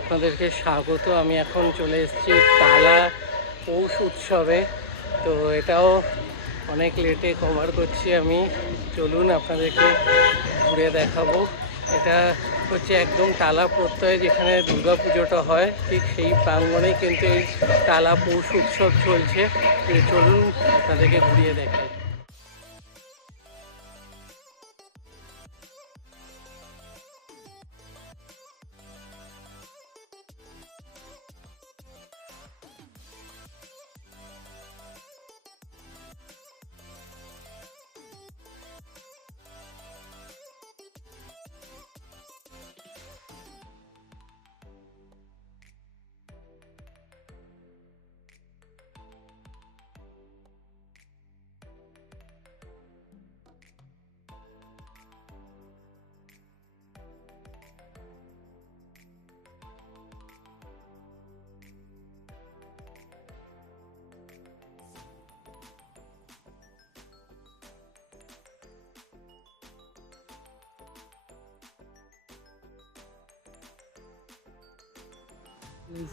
আপনাদেরকে স্বাগত। আমি এখন চলে এসেছি টালা পৌষ উৎসবে। তো এটাও অনেক লেটে কভার করছি আমি। চলুন আপনাদেরকে ঘুরে দেখাবো। এটা হচ্ছে একদম টালা প্রত্যয়ে যেখানে দুর্গা পুজোটা হয়, ঠিক সেই প্রাঙ্গণেই কিন্তু এই টালা পৌষ উৎসব চলছে। চলুন আপনাদেরকে ঘুরিয়ে দেখাই।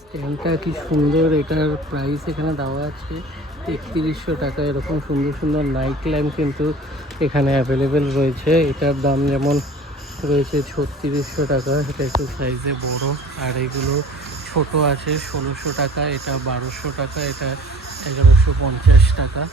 স্ট্যান্ডটা কি সুন্দর, এটার প্রাইস এখানে দেওয়া আছে ৩১০০ টাকা। এরকম সুন্দর সুন্দর নাইট ল্যাম্প কিন্তু এখানে অ্যাভেলেবেল রয়েছে। এটার দাম যেমন রয়েছে ৩৬০০ টাকা, এটা একটু সাইজে বড়। আর এগুলো ছোট আছে ১৬০০ টাকা, এটা ১২০০ টাকা, এটা ১১৫০ টাকা।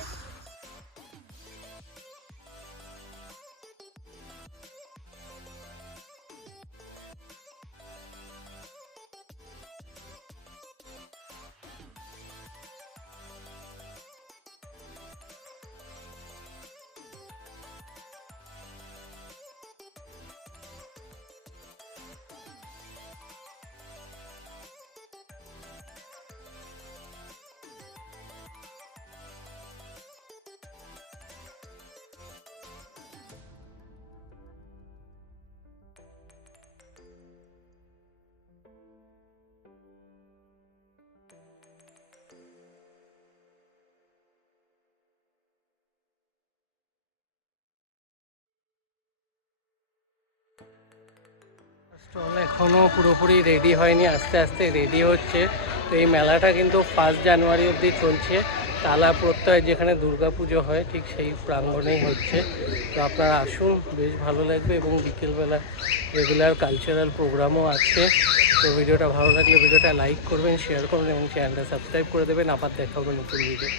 স্টল এখনও পুরোপুরি রেডি হয়নি, আস্তে আস্তে রেডি হচ্ছে। তো এই মেলাটা কিন্তু 1 জানুয়ারি অবধি চলছে। টালা প্রত্যয় যেখানে দুর্গাপুজো হয় ঠিক সেই প্রাঙ্গণেই হচ্ছে। তো আপনারা আসুন, বেশ ভালো লাগবে। এবং বিকেলবেলা রেগুলার কালচারাল প্রোগ্রামও আছে। তো ভিডিওটা ভালো লাগলে ভিডিওটা লাইক করবেন, শেয়ার করবেন এবং চ্যানেলটা সাবস্ক্রাইব করে দেবেন। আবার দেখা হবে নতুন ভিডিও।